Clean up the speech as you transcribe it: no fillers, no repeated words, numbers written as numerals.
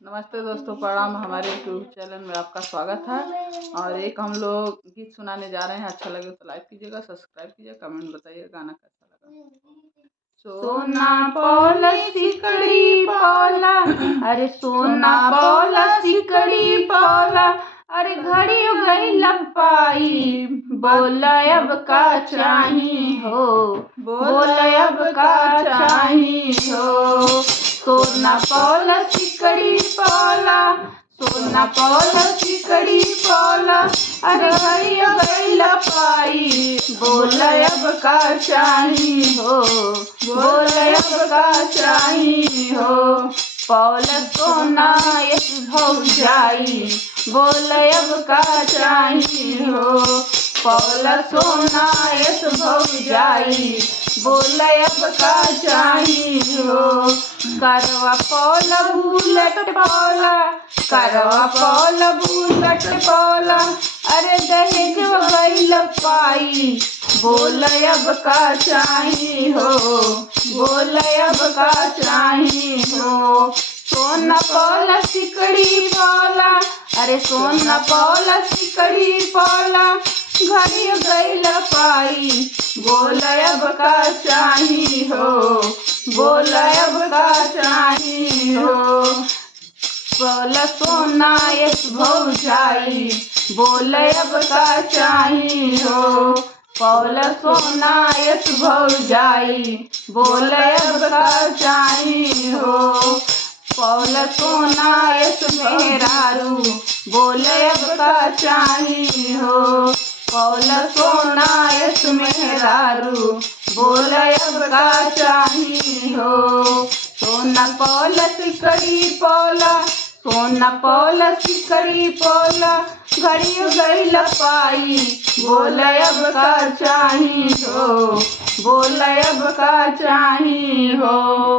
नमस्ते दोस्तों, प्रणाम। हमारे यूट्यूब चैनल में आपका स्वागत है। और एक हम लोग गीत सुनाने जा रहे हैं। अच्छा लगे तो लाइक कीजिएगा, सब्सक्राइब कीजिएगा, कमेंट बताइए गाना कैसा लगा। सोना पौला सिकड़ी पौला, अरे सोना पौला सिकड़ी पौला, अरे घड़ी हो गई लपाई, बोला अब का चाही हो, बोला अब का चाही हो। सोना पौला सिकड़ी पौला, सोना पौला सिकड़ी पौला, अरे घड़ी हो गई लपाई, बोला अब का चाही हो, बोला अब का चाही हो। पौला सोना यस भौजाई, बोला अब का चाही हो। पौला सोना यस भौजाई, बोला अब का चाही हो। करवा पौला बुलेट पौला, करवा पौला बुलेट पौला, अरे दहेज गई लपाई, बोला अब का चाही हो, बोला अब का चाही हो। सोना पौला सिकड़ी पौला, अरे सोना पौला सिकड़ी पौला, घड़ी गई लपाई, बोला अब का चाही हो, बोला अब का चाही हो। पौला सोना यस भौजाई, बोला अब का चाही हो। पौला सोना यस भौजाई, बोला अब का चाही हो। पौला सोना यस मेहरारू, बोला अब का चाही हो। पौला सोना यस मेहरारू, बोला अब का चाही हो। सोना पौला सिकड़ी पौला, सोना पौला सिकड़ी पौला, घड़ी गई लपाई, बोला अब का चाही हो, बोला अब का चाही हो।